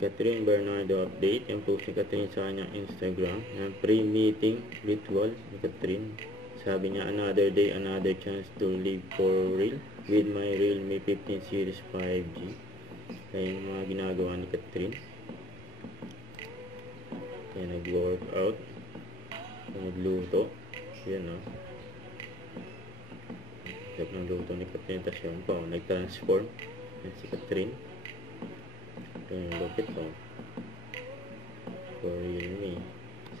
Catherine Bernardo update. Yung post ni Catherine sa kanyang Instagram. Yung pre-meeting ritual ni Catherine. Sabi niya, another day, another chance to live for real with my Realme 15 Series 5G. Kaya yung mga ginagawa ni Catherine. Kaya nag-workout. Nagluto. Yan o. Sarap ng luto ni Catherine. Tapos yun po, nag-transform. Yan si Catherine. Yung lupit po. For Realme.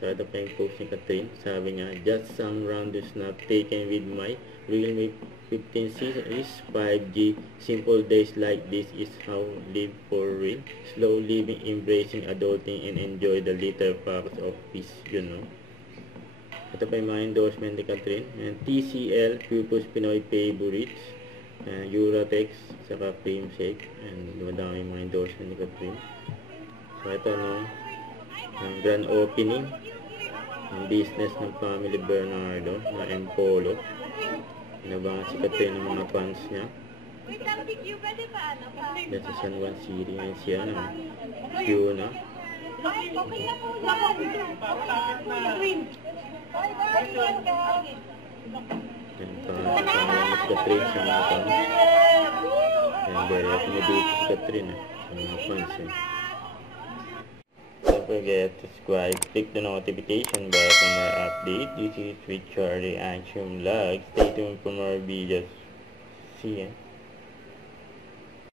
Sada pa yung post ni Catherine. Sabi niya, just some random snap taken with my Realme 15 Series 5G. Simple days like this is how live for real. Slow living, embracing adulting, and enjoy the little facts of peace. You know. Ito pa yung mga endorsement ni Catherine. TCL, Pupus Pinoy Favorites. Uratex, saka Cream Shake. And madami mga endorsement ni Catherine. So ito no, ang grand opening ng business ng Family Bernardo na Empolo. Inabangan si Catherine ng mga fans niya. Yan sa San Juan City. Yan siya na Fiona. Yan pa Catherine sa mga fans. Yan very happy na dito si Catherine sa mga fans eh. Don't forget to subscribe, click the notification bell for more update. This is with Charlie Action Vlog. Stay tuned for more videos. See ya.